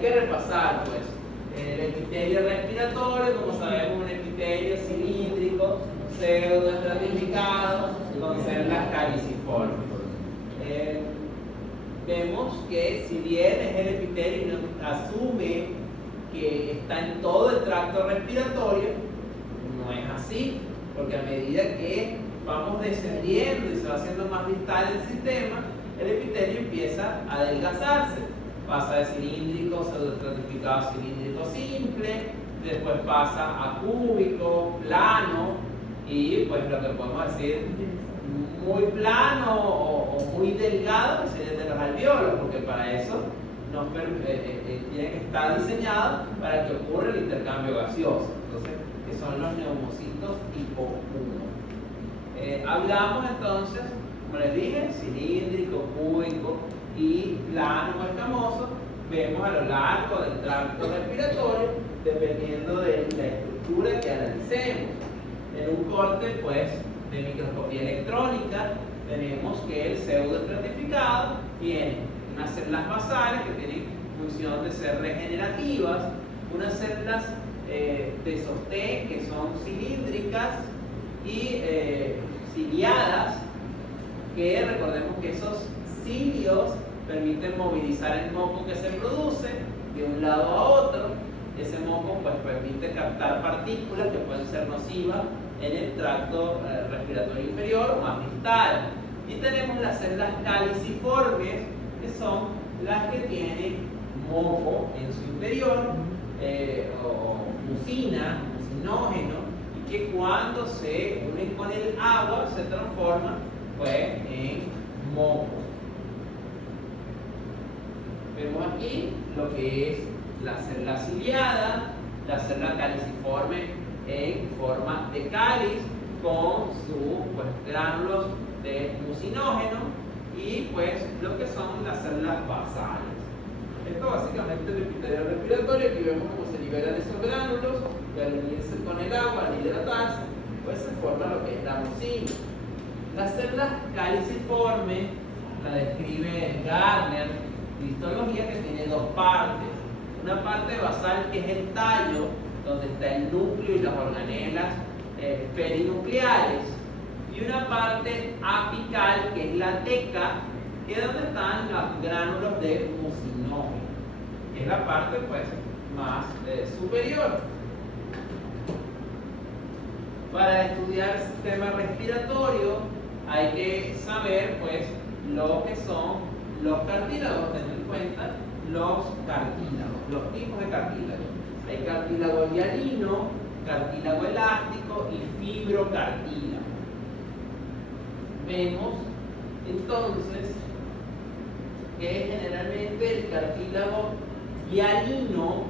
que repasar, pues, el epitelio respiratorio, como sabemos, un epitelio cilíndrico, pseudoestratificado, con células caliciformes. Vemos que si bien es el epitelio y nos asume que está en todo el tracto respiratorio, no es así, porque a medida que vamos descendiendo y se va haciendo más distal el sistema, el epitelio empieza a adelgazarse, pasa de cilíndrico, pseudoestratificado a cilíndrico simple, después pasa a cúbico, plano, y pues lo que podemos decir muy plano o muy delgado, que sería el de los alvéolos, porque para eso tiene que estar diseñado para que ocurra el intercambio gaseoso, entonces, que son los neumocitos tipo 1. Hablamos entonces, como les dije, cilíndrico, cúbico y plano o escamoso. Vemos a lo largo del tracto respiratorio, dependiendo de la estructura que analicemos. En un corte, pues, de microscopía electrónica, tenemos que el pseudoestratificado tiene unas células basales que tienen función de ser regenerativas, unas células de sostén que son cilíndricas y ciliadas, que recordemos que esos cilios permiten movilizar el moco que se produce de un lado a otro. Ese moco pues permite captar partículas que pueden ser nocivas en el tracto respiratorio inferior o más distal. Y tenemos las células caliciformes, que son las que tienen moco en su interior, o mucinógeno, y que cuando se unen con el agua se transforman pues en moco. Vemos aquí lo que es la célula ciliada, la célula caliciforme en forma de cáliz con sus gránulos de mucinógeno y pues lo que son las células basales. Esto básicamente es el epitelio respiratorio. Aquí vemos cómo se liberan esos gránulos y al unirse con el agua, al hidratarse, pues se forma lo que es la mucina. La célula caliciforme la describe Gardner, histología, que tiene dos partes. Una parte basal que es el tallo, donde está el núcleo y las organelas perinucleares, y una parte apical que es la teca, que es donde están los gránulos de mucinógeno, que es la parte pues más superior. Para estudiar el sistema respiratorio hay que saber pues lo que son los cartílagos, tener en cuenta los cartílagos, los tipos de cartílagos. Hay cartílago hialino, cartílago elástico y fibrocartílago. Vemos entonces que generalmente el cartílago hialino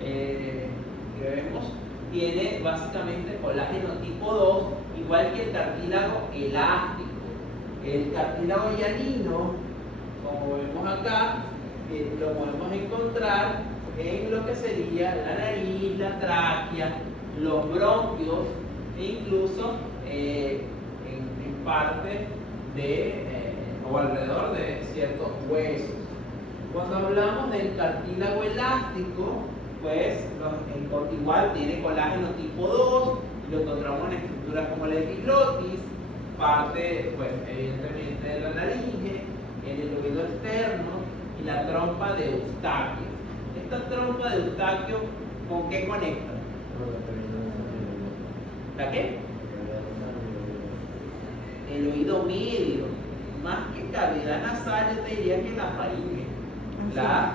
que vemos tiene básicamente colágeno tipo 2, igual que el cartílago elástico. El cartílago hialino, como vemos acá, lo podemos encontrar en lo que sería la nariz, la tráquea, los bronquios e incluso en parte de o alrededor de ciertos huesos. Cuando hablamos del cartílago elástico, pues igual tiene colágeno tipo 2 y lo encontramos en estructuras como la epiglotis, parte pues evidentemente de la laringe, en el oído externo y la trompa de Eustaquio. Esta trompa de Eustaquio, ¿con qué conecta? ¿La qué? El oído medio. Más que cavidad nasal, yo te diría que la faringe. La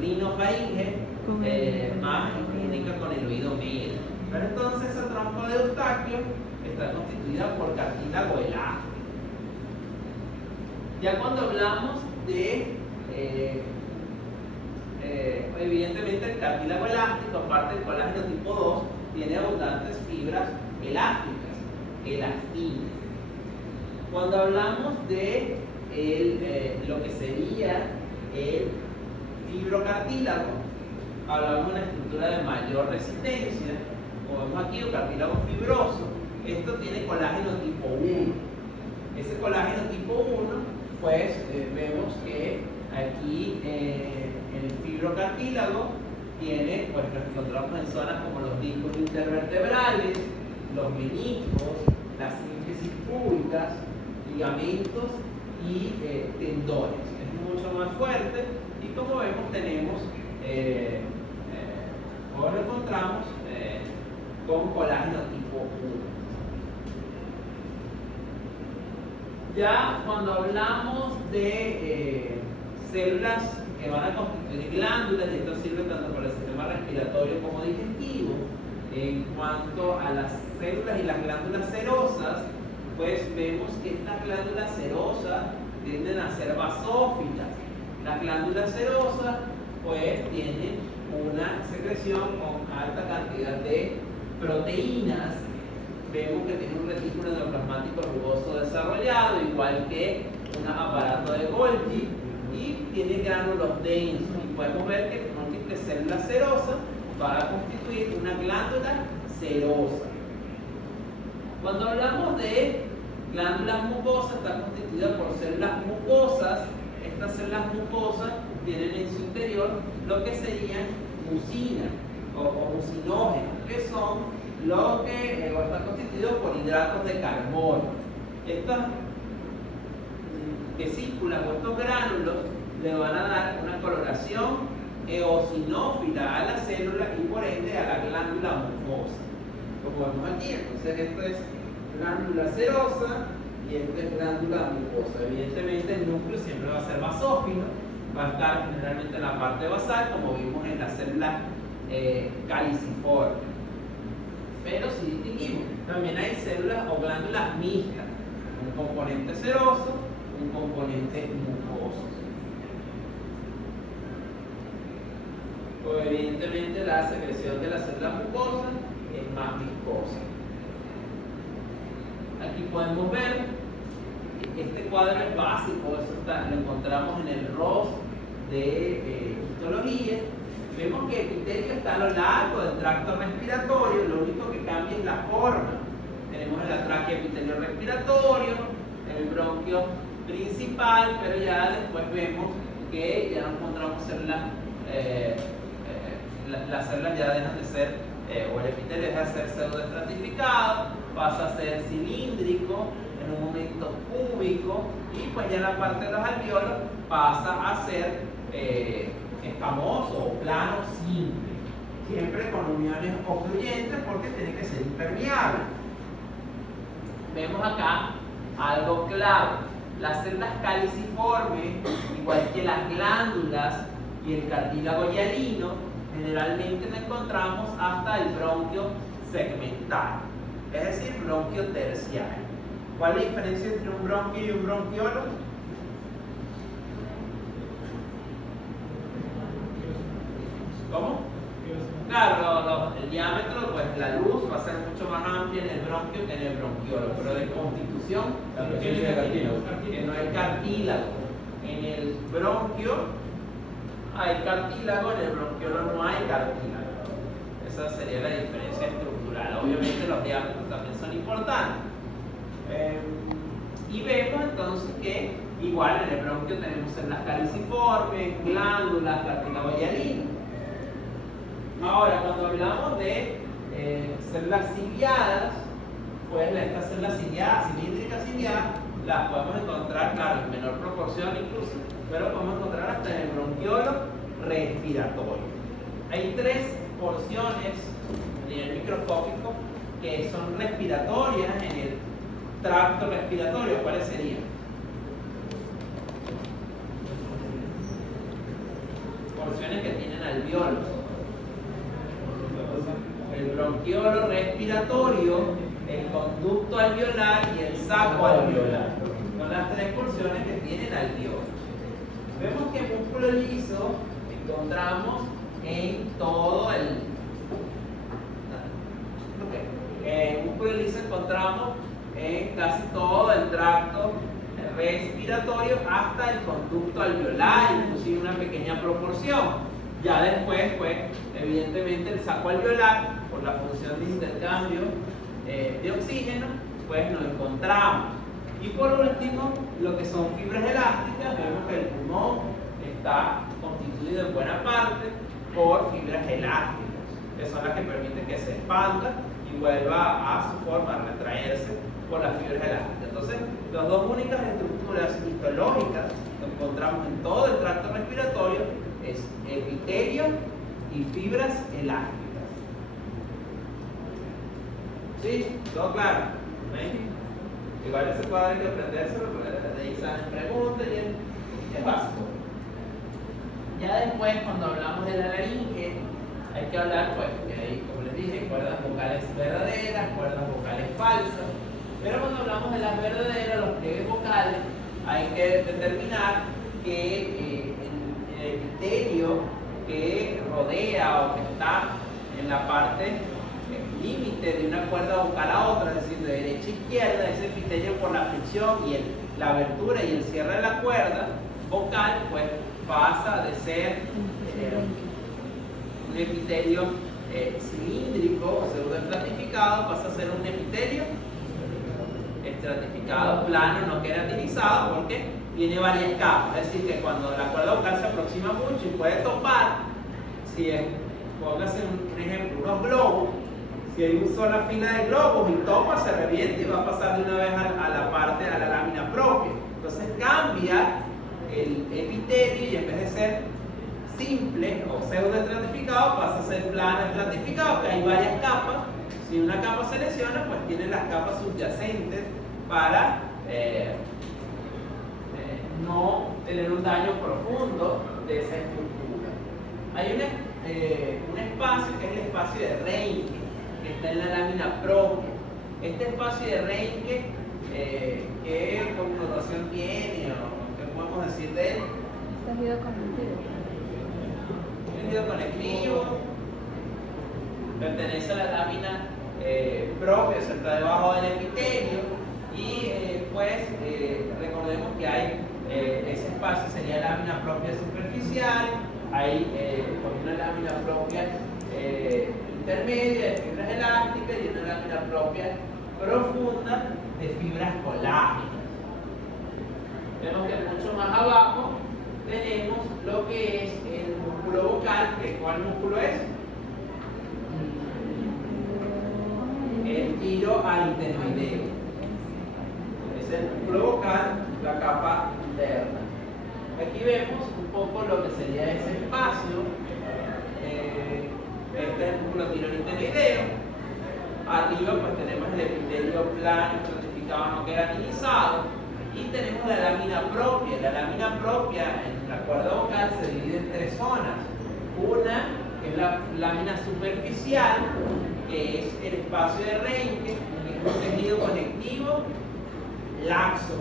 rinofaringe más comunica con el oído medio. Pero entonces esa trompa de Eustaquio está constituida por cartílago elástico. Ya cuando hablamos de evidentemente el cartílago elástico, aparte del colágeno tipo 2, tiene abundantes fibras elásticas, elastina. Cuando hablamos de lo que sería el fibrocartílago, hablamos de una estructura de mayor resistencia, como vemos aquí, el cartílago fibroso. Esto tiene colágeno tipo 1. Ese colágeno tipo 1, pues vemos que aquí el fibrocartílago tiene, pues nos encontramos en zonas como los discos intervertebrales, los meniscos, las síntesis púbicas, ligamentos y tendones. Es mucho más fuerte y como vemos tenemos, o lo encontramos con colágeno tipo 1. Ya cuando hablamos de células que van a constituir glándulas, y esto sirve tanto para el sistema respiratorio como digestivo, en cuanto a las células y las glándulas serosas, pues vemos que estas glándulas serosas tienden a ser basófilas. Las glándulas serosas pues tienen una secreción con alta cantidad de proteínas. Vemos que tiene un retículo endoplasmático rugoso desarrollado, igual que un aparato de Golgi, y tiene gránulos densos. Y podemos ver que múltiples células serosas van a constituir una glándula serosa. Cuando hablamos de glándulas mucosas, está constituida por células mucosas. Estas células mucosas tienen en su interior lo que serían mucina o mucinógenos, que son lo que está constituido por hidratos de carbono. Estas vesículas o estos gránulos le van a dar una coloración eosinófila a la célula y por ende a la glándula mucosa, como vemos aquí. Entonces esto es glándula serosa y esto es glándula mucosa. Evidentemente el núcleo siempre va a ser basófilo, va a estar generalmente en la parte basal, como vimos en la célula caliciforme. Pero si distinguimos, también hay células o glándulas mixtas, un componente seroso, un componente mucoso. Pues evidentemente la secreción de las células mucosas es más viscosa. Aquí podemos ver, este cuadro es básico, eso lo encontramos en el ROS de histología. Vemos que el epitelio está a lo largo del tracto respiratorio, lo único que cambia es la forma. Tenemos en la tráquea epitelio respiratorio, en el bronquio principal, pero ya después vemos que ya no encontramos células, las células ya dejan de ser, o el epitelio deja de ser pseudoestratificado, pasa a ser cilíndrico, en un momento cúbico, y pues ya la parte de los alveolos pasa a ser escamoso o plano simple, siempre con uniones ocluyentes porque tiene que ser impermeable. Vemos acá algo clave: las células caliciformes, igual que las glándulas y el cartílago hialino, generalmente lo encontramos hasta el bronquio segmental, es decir, bronquio terciario. ¿Cuál es la diferencia entre un bronquio y un bronquiolo? ¿Cómo? Claro, el diámetro, pues la luz va a ser mucho más amplia en el bronquio que en el bronquiolo, pero de constitución que no hay cartílago. En el bronquio hay cartílago, en el bronquiolo no hay cartílago. Esa sería la diferencia estructural. Obviamente los diámetros también son importantes. Y vemos entonces que igual en el bronquio tenemos células caliciformes, glándulas, cartílago hialino. Ahora, cuando hablamos de células ciliadas, pues estas células ciliadas, cilíndricas ciliadas, las podemos encontrar, claro, en menor proporción incluso, pero podemos encontrar hasta en el bronquiolo respiratorio. Hay tres porciones a nivel microscópico que son respiratorias en el tracto respiratorio. ¿Cuáles serían? Porciones que tienen alveolos. El bronquiolo respiratorio, el conducto alveolar y el saco alveolar. Son las tres porciones que tienen alveolos. Vemos que músculo liso encontramos en todo el músculo liso encontramos en casi todo el tracto respiratorio hasta el conducto alveolar, inclusive una pequeña proporción. Ya después, pues, evidentemente el saco alveolar, por la función de intercambio de oxígeno, pues nos encontramos. Y por último, lo que son fibras elásticas, vemos que el pulmón está constituido constituido en buena parte por fibras elásticas, que son las que permiten que se expanda y vuelva a su forma, a retraerse por las fibras elásticas. Entonces, las dos únicas estructuras histológicas que encontramos en todo el tracto respiratorio es epitelio y fibras elásticas. ¿Sí? ¿Todo claro? ¿Sí? Igual ese cuadro hay que aprendérselo porque de ahí salen preguntas y es básico. Ya después, cuando hablamos de la laringe, hay que hablar, pues, que hay, como les dije, cuerdas vocales verdaderas, cuerdas vocales falsas. Pero cuando hablamos de las verdaderas, los pliegues vocales, hay que determinar que el epitelio que rodea o que está en la parte límite de una cuerda vocal a otra, es decir, de derecha a izquierda, ese epitelio por la fricción y la abertura y el cierre de la cuerda vocal, pues pasa de ser un epitelio cilíndrico o pseudoestratificado, pasa a ser un epitelio estratificado, plano, no queratinizado, porque tiene varias capas. Es decir, que cuando la cuerda vocal se aproxima mucho y puede topar, si es, póngase un ejemplo, unos globos, si hay una sola fila de globos y topa, se revienta y va a pasar de una vez a la parte, a la lámina propia. Entonces cambia el epitelio y en vez de ser simple o pseudoestratificado pasa a ser plano estratificado, que hay varias capas. Si una capa se lesiona, pues tiene las capas subyacentes para no tener un daño profundo de esa estructura. Hay un espacio que es el espacio de Reinke, que está en la lámina propia. Este espacio de Reinke, ¿qué connotación tiene o qué podemos decir de él? Tejido conectivo. Tejido conectivo, pertenece a la lámina propia, se está debajo del epitelio y pues recordemos que hay ese espacio sería lámina propia superficial, hay una lámina propia intermedia de fibras elásticas y una lámina propia profunda de fibras colágenas. Vemos que mucho más abajo tenemos lo que es el músculo vocal, que ¿cuál músculo es? El tiro aritenoideo. Es el músculo vocal, la capa interna. Aquí vemos un poco lo que sería ese espacio. Este es el músculo tiro aritenoideo. Arriba pues tenemos el epitelio plano, estratificado, no queratinizado. Y tenemos la lámina propia. La lámina propia en la cuerda vocal se divide en tres zonas. Una que es la lámina superficial, que es el espacio de Reinke, que es un tejido conectivo laxo.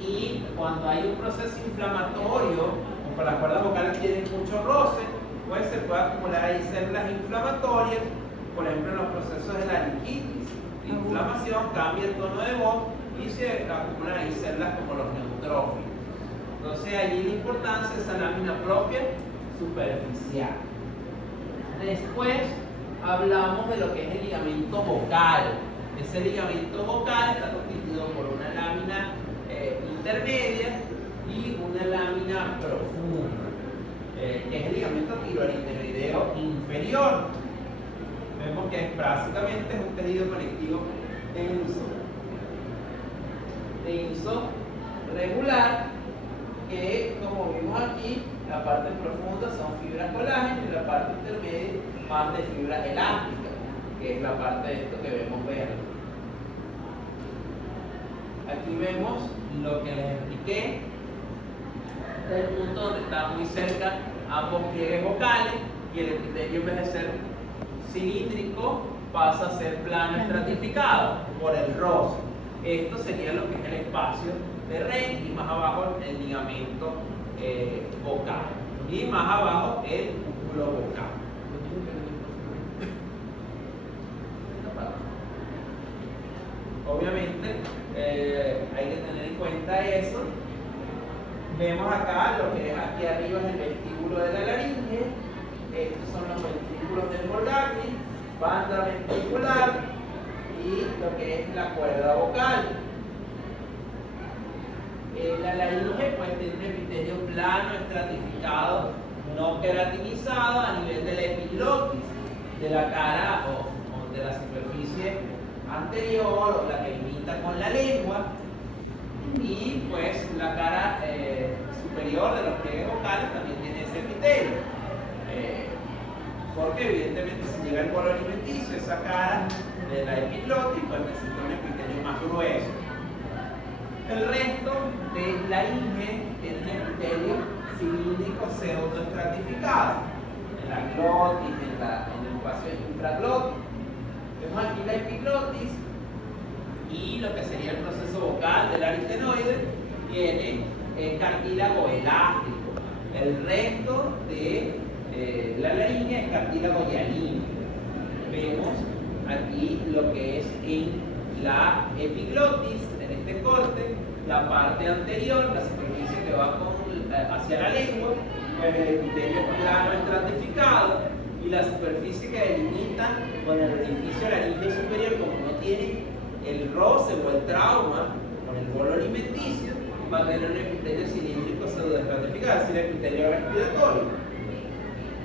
Y cuando hay un proceso inflamatorio, como las cuerdas vocales tienen mucho roce, pues se puede acumular ahí células inflamatorias, por ejemplo en los procesos de laringitis. La inflamación cambia el tono de voz y se acumulan ahí células como los neutrófilos. Entonces allí la importancia de esa lámina propia superficial. Después hablamos de lo que es el ligamento vocal. Ese ligamento vocal está constituido por una lámina intermedia y una lámina profunda, que es el ligamento tiroaritenoideo inferior. Vemos que básicamente es un tejido conectivo denso, regular, que como vimos aquí, la parte profunda son fibras colágenas y la parte intermedia más de fibras elásticas, que es la parte de esto que vemos verde. Aquí vemos lo que les expliqué, el punto donde está muy cerca ambos pliegues vocales y el epitelio en vez de ser cilíndrico pasa a ser plano estratificado por el roce. Esto sería lo que es el espacio de Reinke y más abajo el ligamento vocal y más abajo el músculo vocal. Obviamente hay que tener en cuenta eso. Vemos acá lo que es aquí arriba es el vestíbulo de la laringe. Estos son los ventrículos del Golgi, banda ventricular y lo que es la cuerda vocal. La laringe pues tiene un epitelio plano, estratificado, no queratinizado a nivel de la epiglotis, de la cara o de la superficie anterior o la que limita con la lengua, y pues la cara superior de los pliegues vocales también tiene ese epitelio, porque evidentemente si llega el bolo alimenticio, esa cara de la epiglotis pues necesita un epitelio más grueso. El resto de laringe tiene un epitelio cilíndrico pseudoestratificado en la glotis, en el espacio infraglótico. Vemos aquí la epiglotis y lo que sería el proceso vocal del aritenoide tiene cartílago elástico. El resto de la laringe es cartílago hialínico. Vemos aquí lo que es en la epiglotis, en este corte, la parte anterior, la superficie que va hacia la lengua, pues el epitelio plano estratificado, y la superficie que delimita con el orificio laringe superior, como no tiene el roce o el trauma con el bolo alimenticio, va a tener un epitelio cilíndrico pseudoestratificado, es decir, epitelio respiratorio.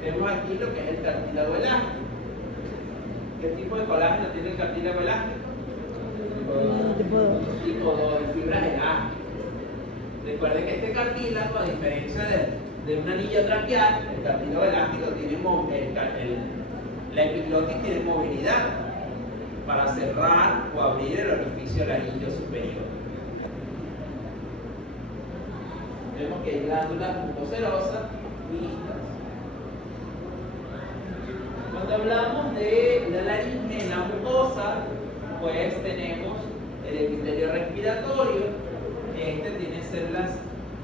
Vemos aquí lo que es el cartílago elástico. ¿Qué tipo de colágeno tiene el cartílago elástico? Tipo 2, de fibras elásticas. Recuerden que este cartílago, a diferencia de un anillo traqueal, el cartílago elástico tiene la epiglotis tiene movilidad para cerrar o abrir el orificio laringio superior. Vemos que hay glándulas mucocerosas mixtas. Cuando hablamos de la laringe en la mucosa, pues tenemos el epitelio respiratorio. Este tiene células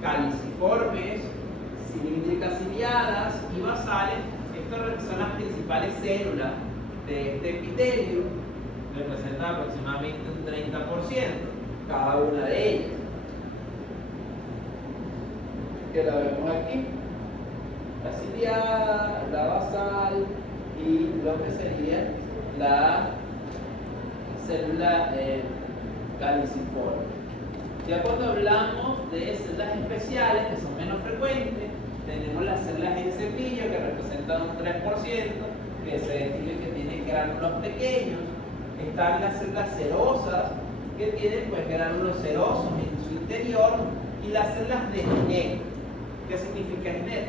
caliciformes, cilíndricas ciliadas y basales. Estas son las principales células de este epitelio. Representan aproximadamente un 30% cada una de ellas. Que la vemos aquí. La ciliada, la basal y lo que sería la célula caliciforme. Ya cuando hablamos de células especiales, que son menos frecuentes, tenemos las células en cepillo, que representan un 3%, que se describe que tienen gránulos pequeños. Están las células serosas, que tienen pues gránulos serosos en su interior, y las células de SNET. ¿Qué significa SNET?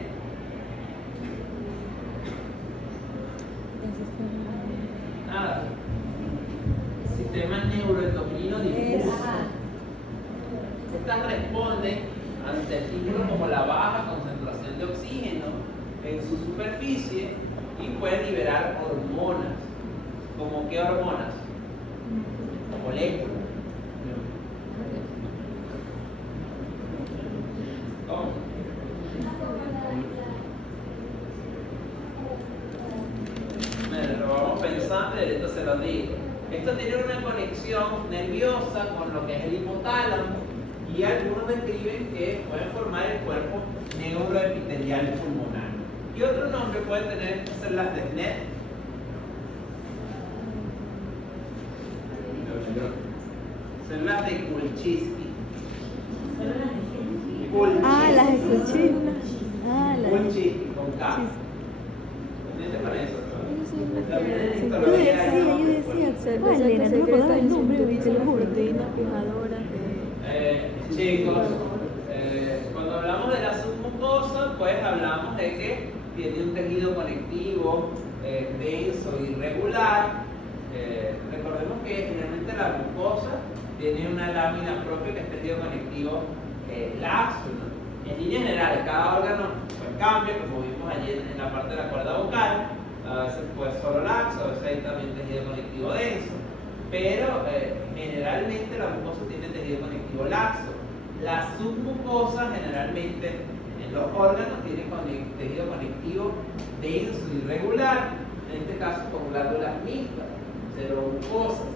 Nada. Sistema neuroendocrino difuso. Estas responden ante estímulos como la baja concentración de oxígeno en su superficie y pueden liberar hormonas. ¿Como qué hormonas? Moléculas. ¿Cómo? Bueno, lo vamos pensando y ahorita se lo digo. Esto tiene una conexión nerviosa con lo que es el hipotálamo, y algunos describen que pueden formar el cuerpo neuroepitelial pulmonar. ¿Y otro nombre puede tener estas células de SNET? Células de Kulczynski. Ah, las escuché. Ah, las Kulczynski con K. ¿Entiendes con eso? Yo decía, ¿cuál era? No me acordaba el nombre, te lo juro. Proteínas fijadoras Chicos, cuando hablamos de la submucosa, pues hablamos de que tiene un tejido conectivo denso y irregular. Recordemos que generalmente la mucosa tiene una lámina propia que es tejido conectivo laxo, ¿no? En líneas generales, cada órgano pues cambia, como vimos ayer en la parte de la cuerda vocal. A veces pues solo laxo, a veces hay también tejido conectivo denso, pero generalmente la mucosa tiene tejido conectivo laxo. La submucosa generalmente en los órganos tiene tejido conectivo denso y irregular, en este caso con glándulas mixtas, seromucosas.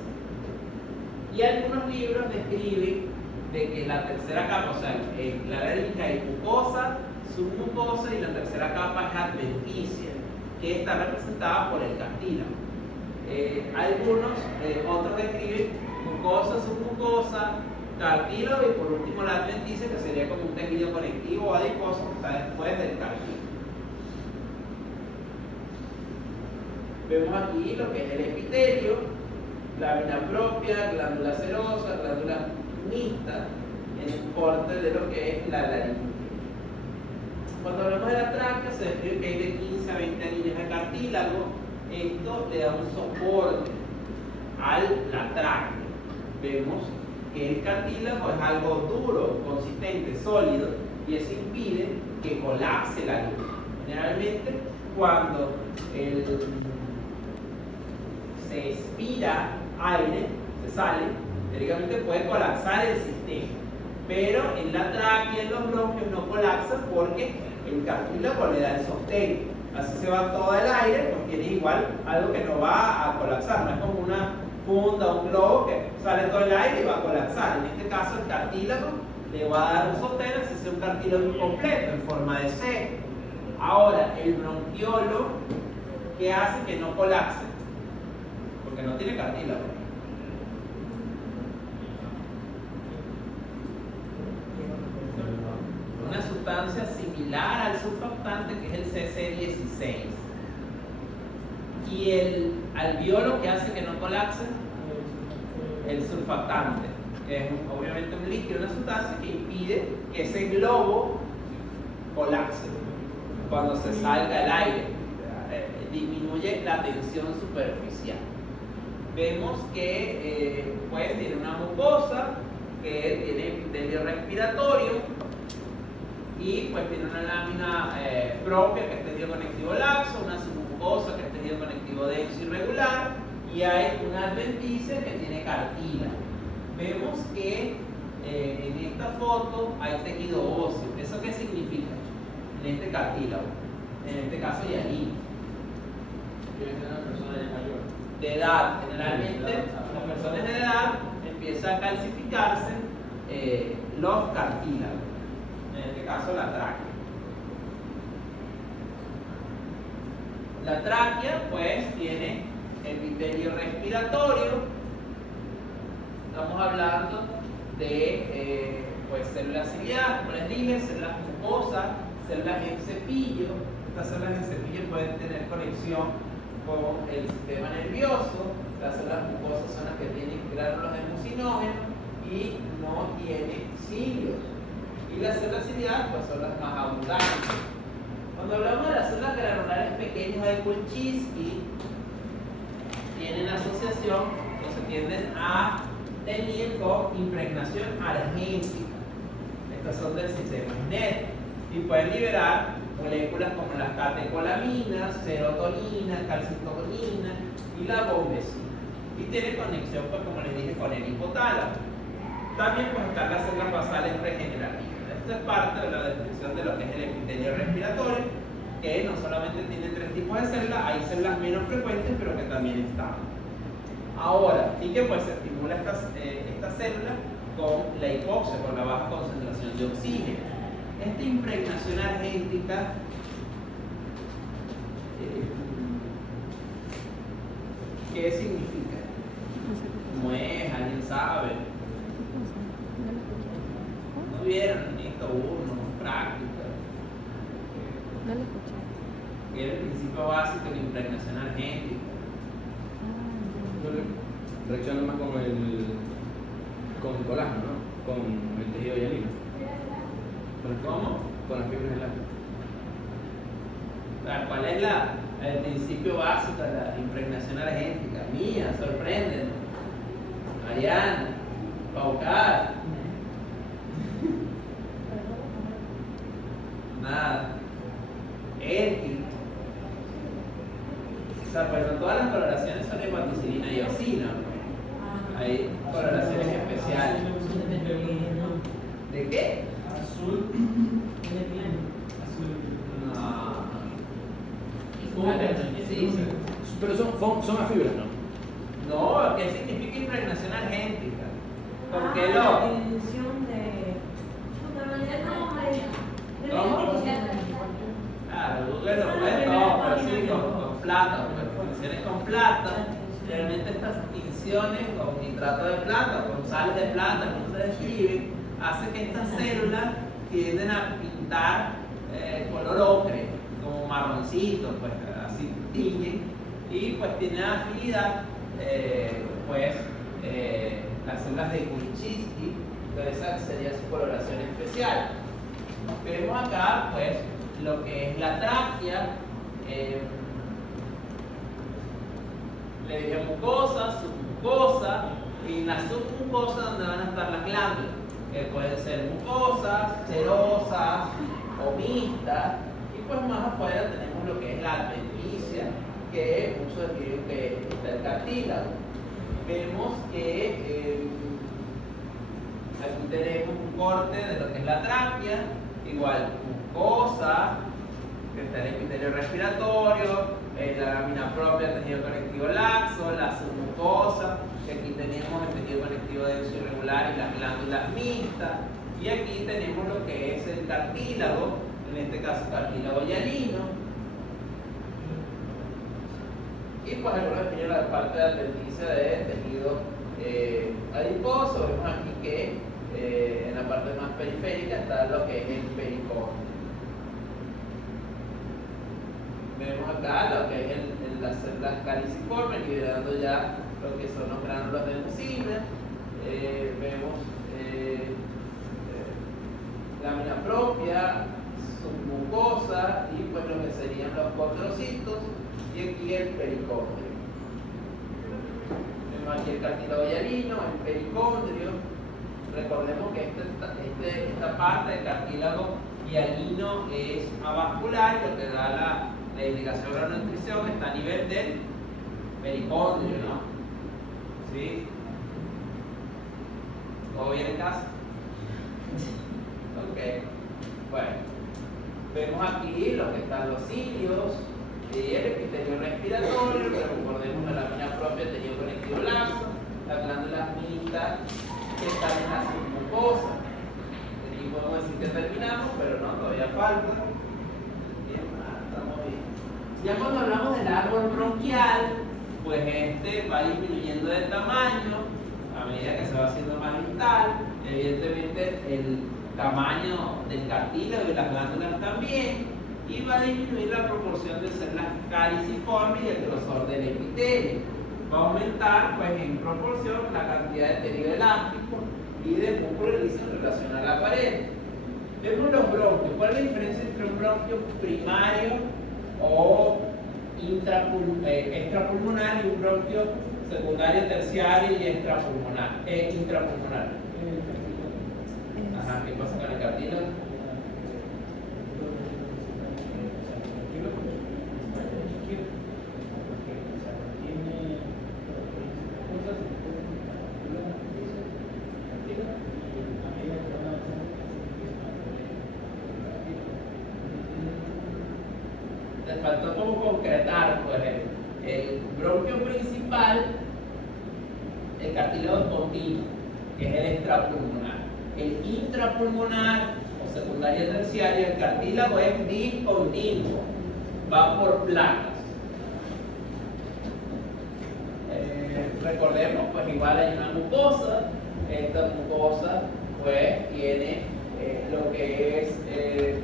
Y algunos libros describen de que la tercera capa, o sea, la laringe hay mucosa, submucosa, y la tercera capa es adventicia, que está representada por el cartílago. Algunos, otros describen mucosa, submucosa, cartílago y por último la adventicia, que sería como un tejido conectivo o adiposo que está después del cartílago. Vemos aquí lo que es el epitelio, lámina propia, glándula serosa, glándula mixta, en el corte de lo que es la laringe. Cuando hablamos de la tráquea, se describe que hay de 15 a 20 líneas de cartílago. Esto le da un soporte a la tráquea. Vemos que el cartílago es algo duro, consistente, sólido, y eso impide que colapse la luz. Generalmente, cuando se expira aire, se sale, teóricamente puede colapsar el sistema, pero en la tráquea, en los bronquios, no colapsa porque el cartílago le da el sostén. Así se va todo el aire, pues tiene igual algo que no va a colapsar, no es como una funda, un globo que sale todo el aire y va a colapsar. En este caso el cartílago le va a dar un sostén, así sea un cartílago incompleto en forma de C. Ahora, el bronquiolo, ¿qué hace que no colapse? Porque no tiene cartílago. Una sustancia similar al surfactante que es el CC16. Y el alveolo, que hace que no colapse, el surfactante, que es obviamente un líquido, una sustancia que impide que ese globo colapse cuando se salga el aire, disminuye la tensión superficial. Vemos que pues tiene una mucosa que tiene epitelio respiratorio y pues tiene una lámina propia que es tejido conectivo laxo, una submucosa que es tejido conectivo denso y regular, y hay una adventicia que tiene cartílago. Vemos que en esta foto hay tejido óseo. ¿Eso qué significa? En este cartílago, en este caso hialino. De edad, generalmente las personas de edad empiezan a calcificarse los cartílagos, en este caso la tráquea. La tráquea pues tiene epitelio respiratorio. Estamos hablando de pues células ciliares, como les dije, células mucosas, células en cepillo. Estas células en cepillo pueden tener conexión con el sistema nervioso. Las células mucosas son las que tienen gránulos de mucinógeno y no tienen cilios. Y las células ciliares pues son las más abundantes. Cuando hablamos de las células granulares pequeñas de Kulczynski, tienen asociación o se tienden a tener con impregnación argéntica. Estas son del sistema INET y pueden liberar moléculas como las catecolaminas, serotonina, calcitotonina y la bombecina. Y tiene conexión, pues, como les dije, con el hipotálamo. También pues, están las células basales regenerativas. Esto es parte de la descripción de lo que es el epitelio respiratorio, que no solamente tiene 3 tipos de células, hay células menos frecuentes, pero que también están. Ahora, y que pues se estimula esta célula con la hipoxia, con la baja concentración de oxígeno. Esta impregnación argéntica ¿qué significa? ¿Cómo es? ¿Alguien sabe? ¿No vieron esto uno? Práctica. No lo escuché. Que era el principio básico de la impregnación argéntica. Reacciona más con el colágeno, ¿no? Con el tejido hialino. ¿Cómo? Con las fibras elásticas. ¿Cuál es el principio básico de la impregnación argéntica? Mía, sorpréndenos. Mariana, Paucar. Nada. Elki. O sea, pues no todas las coloraciones son hematicilina y eosina. Hay coloraciones especiales. ¿De qué? Azul. Sí, sí. Pero son las fibras, ¿no? No, ¿qué significa impregnación argéntica? ¿Por qué La lo? tensión de... ¿Cómo? Claro, Google lo puede todo, pero sí, con plata, pues, funciones con plata. Generalmente estas tinciones con nitrato de plata, con sales de plata, como se describe, hace que estas células tienden a pintar color ocre, como marroncito, pues así tiñen, y pues tienen afinidad, las células de Kulichitsky, entonces esa sería su coloración especial. Vemos acá pues lo que es la tráquea, le dije mucosa, submucosa, y en la submucosa donde van a estar las glándulas, que pueden ser mucosas, serosas o mixtas, y pues más afuera tenemos lo que es la adventicia, que muchos describen que está el cartílago. Vemos que aquí tenemos un corte de lo que es la tráquea, igual mucosa, que está el epitelio respiratorio, la lámina propia, tejido conectivo laxo, la submucosa, que aquí tenemos el tejido conectivo denso irregular y las glándulas mixtas, y aquí tenemos lo que es el cartílago, en este caso cartílago hialino, y pues algunos definen la parte de adventicia de tejido adiposo. Vemos aquí que en la parte más periférica está lo que es el pericórdico. Vemos acá lo que es las células caliciformes, liberando ya lo que son los gránulos de mucina. Vemos lámina propia, submucosa y pues lo que serían los condrocitos, y aquí el pericondrio. Vemos aquí el cartílago hialino, el pericondrio. Recordemos que esta parte del cartílago hialino es avascular, y lo que da la indicación de la nutrición está a nivel del pericondrio, ¿no? ¿Sí? ¿Todo bien en casa? Ok. Bueno, vemos aquí lo que están los cilios, y el epitelio respiratorio, pero recordemos la lámina propia, el tejido conectivo laxo, las glándulas mixtas que están en la submucosa. Aquí podemos decir que terminamos, pero no, todavía falta. Bien, estamos bien. Ya cuando hablamos del árbol bronquial, pues este va disminuyendo de tamaño a medida que se va haciendo más vital. Evidentemente el tamaño del cartílago y las glándulas también, y va a disminuir la proporción de células caliciformes y el grosor del epitelio. Va a aumentar pues en proporción la cantidad de tejido elástico y de músculo liso en relación a la pared. Vemos los bronquios. ¿Cuál es la diferencia entre un bronquio primario o extrapulmonar y un bronquio secundario, terciario y intrapulmonar? Ajá, ¿qué pasa con el cartílago? Te faltó como concretar, pues el bronquio principal, el cartílago es continuo, que es el extrapulmonar. El intrapulmonar o secundario terciario, el cartílago es discontinuo, va por placas. Recordemos, pues igual hay una mucosa, esta mucosa pues tiene lo que es el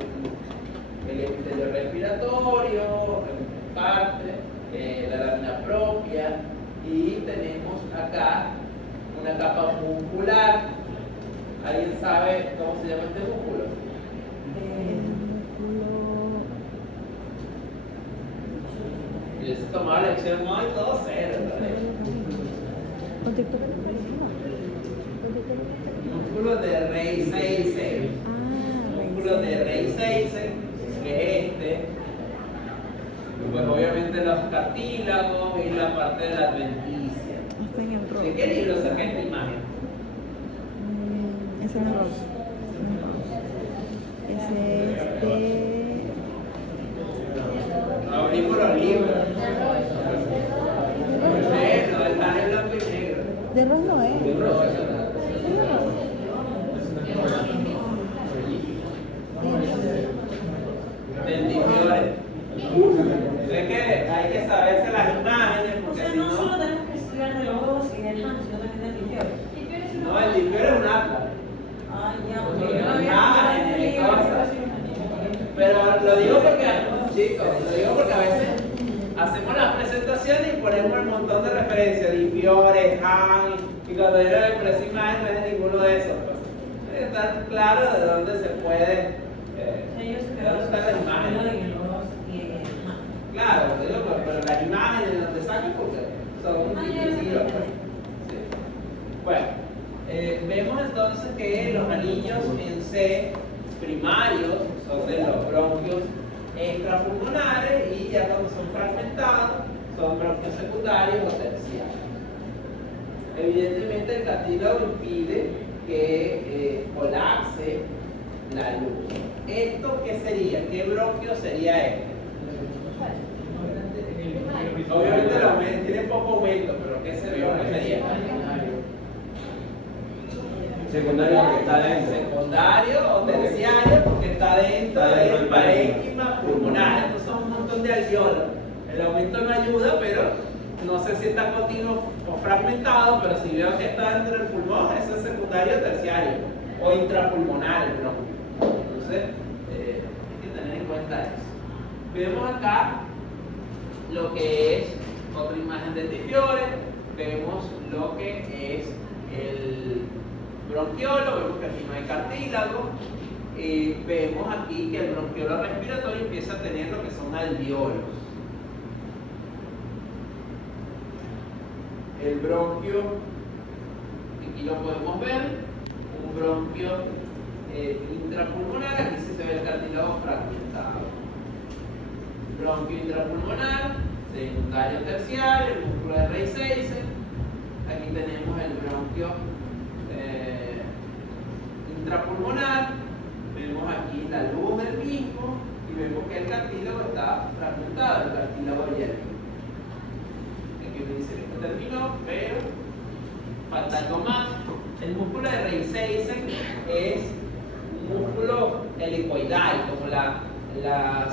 epitelio respiratorio, en parte, la lámina propia, y tenemos acá una capa muscular. ¿Alguien sabe cómo se llama este músculo? Yo se tomaba la lección no y todo cero, músculo de Reis-Heysen. Músculo de Reis-Heysen, que es este. Pues obviamente los cartílagos y la parte de la adventicia. ¿De qué libro saqué esta imagen? Ese es rojo. Ese es de... Abrimos los libros. Eso, están en blanco y negro. De rojo no es. De rojo. Dentifiores. Es que hay que saberse las imágenes, porque si no... imágenes y cosas. Pero lo digo porque, chicos, lo digo porque a veces hacemos las presentaciones y ponemos un montón de referencias, Di Fiore, Han, y cuando yo le expreso imagen no es ninguno de esos. Pues. Hay que estar claro de dónde se puede, de dónde están las imágenes. Claro, digo, pero las imágenes de donde sacan porque son intuitivas. Pues. Sí. Bueno, vemos entonces que los anillos en C primarios son de los bronquios extrapulmonares y ya cuando son fragmentados son bronquios secundarios o terciarios. Evidentemente el cartílago impide que colapse la luz. ¿Esto qué sería? ¿Qué bronquio sería este? Obviamente el aumento tiene poco aumento, pero ¿qué sería? Secundario porque está dentro. Secundario o terciario porque está dentro del parénquima pulmonar. Estos son un montón de alveolos. El aumento no ayuda, pero no sé si está continuo o fragmentado, pero si veo que está dentro del pulmón, eso es secundario o terciario o intrapulmonar el bronquio. Entonces, hay que tener en cuenta eso. Vemos acá lo que es otra imagen del Di Fiore, vemos lo que es el bronquiolo, vemos que aquí no hay cartílago, vemos aquí que el bronquiolo respiratorio empieza a tener lo que son alveolos. El bronquio, aquí lo podemos ver, un bronquio intrapulmonar, aquí sí se ve el cartílago fragmentado. Bronquio intrapulmonar, secundario terciario, el músculo de Reisseisen. Aquí tenemos el bronquio intrapulmonar, vemos aquí la luz del mismo y vemos que el cartílago está fragmentado, el cartílago yélico. Aquí me dice que esto terminó, pero falta algo más. El músculo de Reisseisen es un músculo helicoidal, como las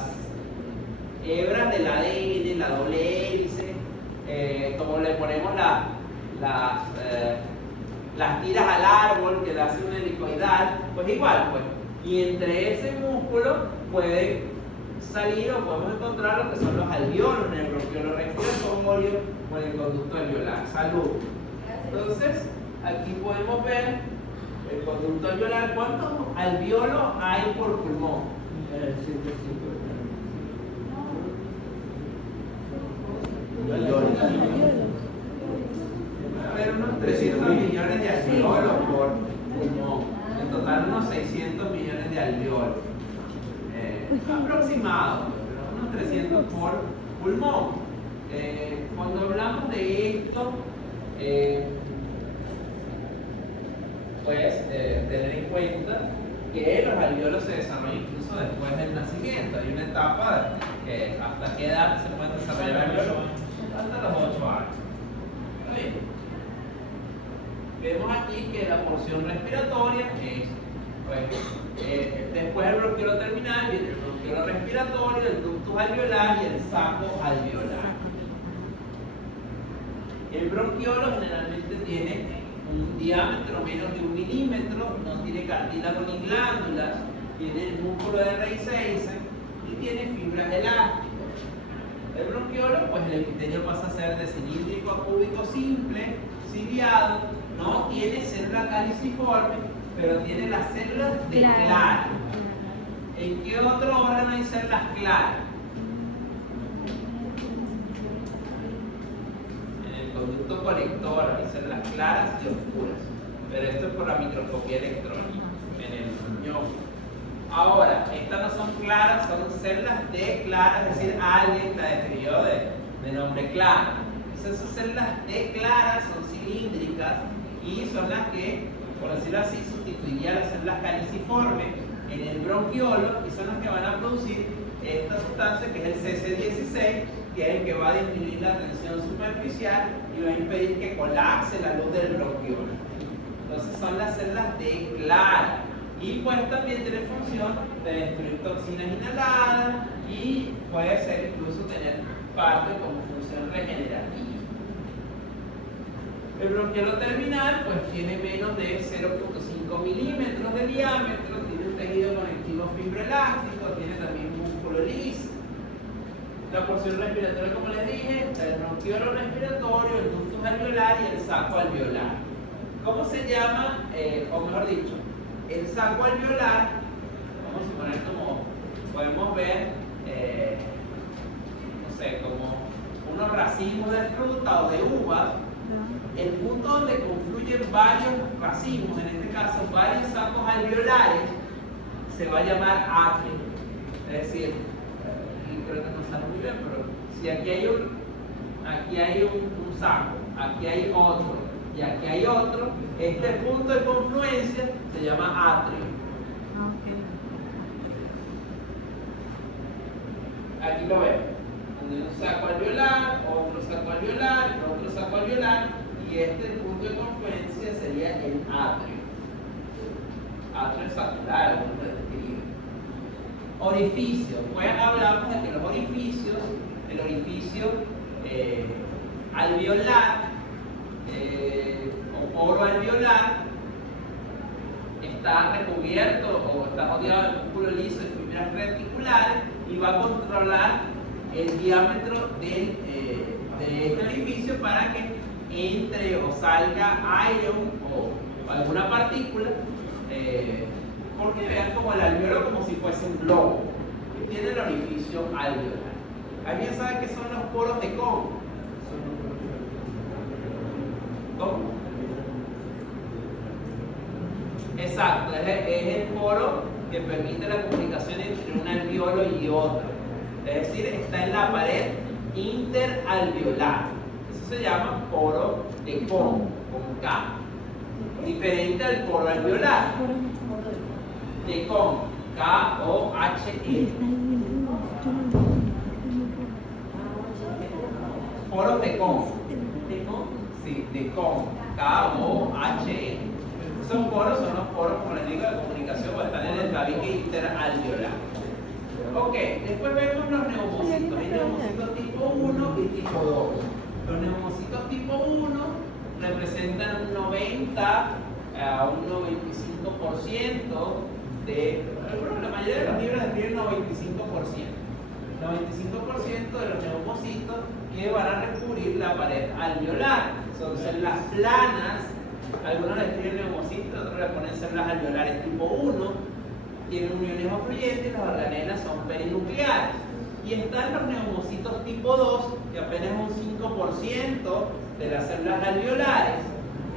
hebras del ADN, la doble hélice, como le ponemos las tiras al árbol que le hace un helicoidal, pues igual, pues. Y entre ese músculo puede salir o podemos encontrar lo que son los alveolos en el bronquiolo respiratorio o en el conducto alveolar. Salud. Entonces, aquí podemos ver el conducto alveolar. ¿Cuántos alveolos hay por pulmón? A ver, unos 300 millones de alveolos por pulmón. En total, unos 600 millones de alveolos. Aproximado, pero unos 300 por pulmón. Cuando hablamos de esto, pues tener en cuenta que los alveolos se desarrollan incluso después del nacimiento. Hay una etapa que hasta qué edad se pueden desarrollar alveolos, hasta los 8 años. ¿Está bien? Vemos aquí que la porción respiratoria es, pues, después del bronquiolo terminal viene el bronquiolo respiratorio, el ductus alveolar y el saco alveolar. El bronquiolo generalmente tiene un diámetro menos de 1 milímetro, no tiene cartílago ni glándulas, tiene el músculo de Reisseisen y tiene fibras elásticas. El bronquiolo, pues el epitelio pasa a ser de cilíndrico a cúbico simple, ciliado, no tiene célula caliciforme, pero tiene las células de clara. ¿En qué otro órgano hay células claras? En el conducto colector hay células claras y oscuras, pero esto es por la microscopía electrónica en el riñón. Ahora, estas no son claras, son células D claras, es decir, alguien la describió de nombre claro. Esas células D claras son cilíndricas y son las que, por decirlo así, sustituirían las células caliciformes en el bronquiolo y son las que van a producir esta sustancia que es el CC16, que es el que va a disminuir la tensión superficial y va a impedir que colapse la luz del bronquiolo. Entonces son las células D claras. Y pues también tiene función de destruir toxinas inhaladas y puede ser incluso tener parte como función regenerativa. El bronquiolo terminal pues tiene menos de 0.5 milímetros de diámetro, tiene un tejido conectivo fibroelástico, tiene también músculo liso. La porción respiratoria, como les dije, está el bronquiolo respiratorio, el ductus alveolar y el saco alveolar. ¿Cómo se llama? O mejor dicho, el saco alveolar, vamos a suponer como podemos ver, no sé, como unos racimos de fruta o de uvas. El punto donde confluyen varios racimos, en este caso varios sacos alveolares, se va a llamar atrio. Es decir, creo que no sale muy bien, pero si aquí hay un saco, aquí hay otro y aquí hay otro, este punto de confluencia se llama atrio. Aquí lo vemos, donde un saco alveolar, otro saco alveolar, otro saco alveolar, y este punto de confluencia sería el atrio. Atrio sacral, como se describe. Orificio, pues hablamos de que los orificios, el orificio alveolar o poro alveolar está recubierto o está rodeado de músculo liso y fibras reticulares y va a controlar el diámetro de este orificio para que entre o salga aire o alguna partícula, porque vean como el alveolo como si fuese un globo y tiene el orificio alveolar. ¿Alguien sabe qué son los poros de Kohn? ¿Cómo? Exacto, es el poro que permite la comunicación entre un alveolo y otro. Es decir, está en la pared interalveolar. Eso se llama poro de Kohn, con K. Diferente al poro alveolar. De Kohn, K-O-H-N. Poros de Kohn. Sí, de Kohn, K-O-H-N. Son poros, son los poros, como les digo, de comunicación, que están en el tabique interalveolar. Ok, después vemos los neumocitos. Hay neumocitos tipo 1 y tipo 2. Los neumocitos tipo 1 representan un 90 a un 95% de, bueno, la mayoría de los libros describen 95%. 95% de los neumocitos que van a recubrir la pared alveolar. Son células planas, algunos le escriben neumocitos, otros le ponen células alveolares tipo 1, tienen uniones ocluyentes y las organelas son perinucleares. Y están los neumocitos tipo 2, que apenas es un 5% de las células alveolares.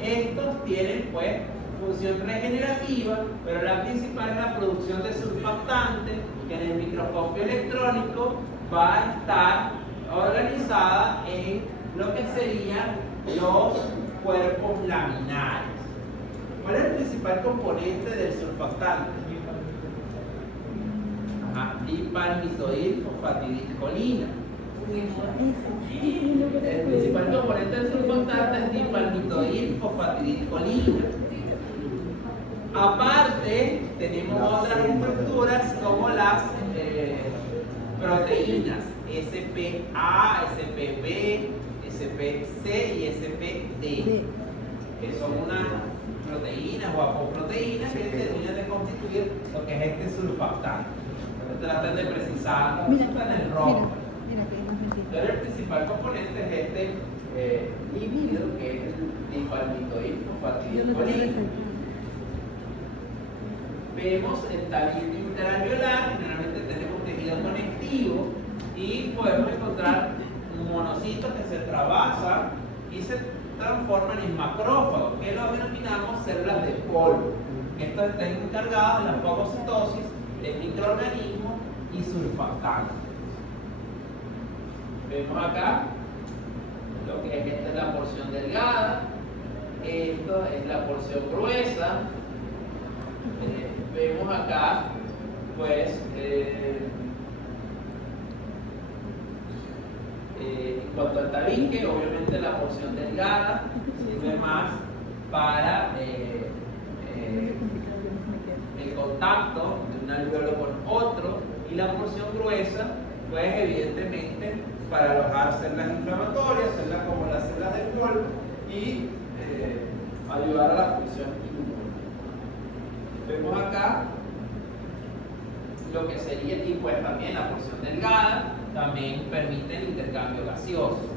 Estos tienen pues función regenerativa, pero la principal es la producción de surfactante, que en el microscopio electrónico va a estar organizada en lo que serían los cuerpos laminares. ¿Cuál es el principal componente del surfactante? Dipalmitoil fosfatidilcolina. El principal componente del surfactante es dipalmitoil fosfatidilcolina. Aparte, tenemos otras estructuras como las proteínas SPA, SPB, SPC y SPD, que son unas proteínas o apoproteínas que terminan de constituir lo que es este surfactante. Tratan de precisar, no está en el rojo. Pero el principal componente es este lípido que es el dipalmitoil fosfatidilcolina. Vemos el tabique interalveolar, generalmente tenemos tejido conectivo y podemos encontrar monocitos que se trabasan y se transforman en macrófagos, que los denominamos células de polvo. Estos están encargados de la fagocitosis de microorganismos y surfactantes. Vemos acá lo que es, esta es la porción delgada, esto es la porción gruesa. Vemos acá pues en cuanto al tabique, obviamente la porción delgada sirve más para el contacto de un alveolo con otro, y la porción gruesa pues evidentemente para alojar células inflamatorias, células como las células de polvo, y ayudar a la función inmune. Vemos acá lo que sería, y pues también la porción delgada también permite el intercambio gaseoso.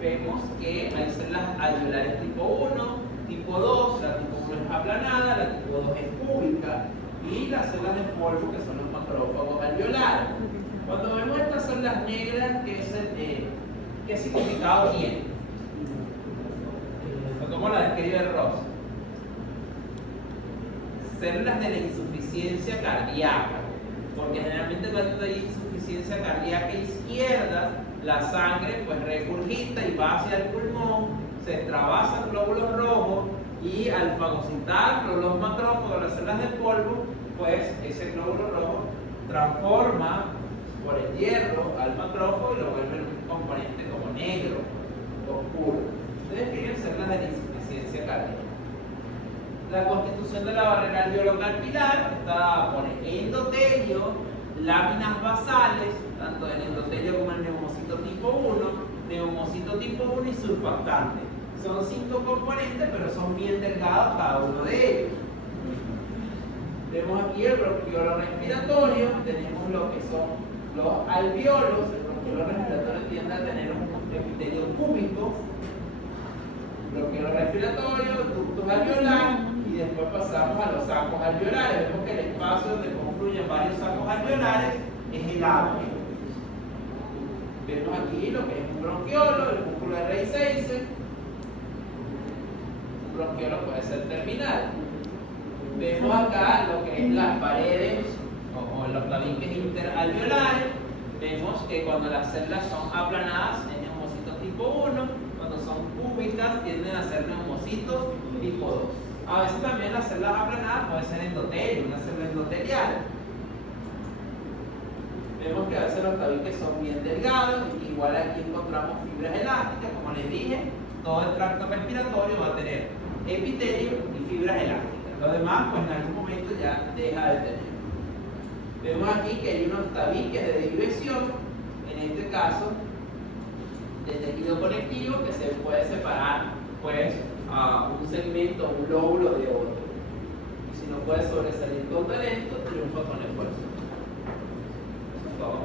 Vemos que hay células alveolares tipo 1, tipo 2, la tipo 1 es aplanada, la tipo 2 es cúbica, y las células de polvo que son los macrófagos alveolares. Cuando vemos estas células negras, ¿qué significado tienen? ¿Cómo la describe Ross? Células de la insuficiencia cardíaca, porque generalmente cuando hay insuficiencia cardíaca izquierda, la sangre pues regurgita y va hacia el pulmón, se extravasan glóbulos rojos y al fagocitar los macrófagos, las células de polvo, pues ese glóbulo rojo transforma por el hierro al macrófago y lo vuelve en un componente como negro, oscuro. Ustedes quieren células de la insuficiencia cardíaca. La constitución de la barrera alveolo-capilar está dada por endotelio, láminas basales, tanto el endotelio como el neumocito tipo 1, neumocito tipo 1 y surfactante. Son 5 componentes, pero son bien delgados cada uno de ellos. Vemos aquí el bronquiolo respiratorio, tenemos lo que son los alveolos. El bronquiolo respiratorio tiende a tener un epitelio cúbico, bronquiolo respiratorio, ductus alveolares, y después pasamos a los sacos alveolares. Vemos que el espacio donde confluyen varios sacos alveolares es el abdomen. Vemos aquí lo que es un bronquiolo, el músculo R6, un bronquiolo puede ser terminal. Vemos acá lo que es las paredes o los tabiques interalveolares. Vemos que cuando las células son aplanadas es neumocito tipo 1, cuando son cúbicas tienden a ser neumocitos tipo 2. A veces también las células aplanadas puede ser endotelio, una célula endotelial. Vemos que a veces los tabiques son bien delgados, igual aquí encontramos fibras elásticas, como les dije, todo el tracto respiratorio va a tener epitelio y fibras elásticas. Lo demás, pues en algún momento ya deja de tener. Vemos aquí que hay unos tabiques de división, en este caso, de tejido conectivo que se puede separar, pues, a un segmento, un lóbulo de otro. Y si no puede sobresalir con talento, triunfa con esfuerzo. Eso es todo.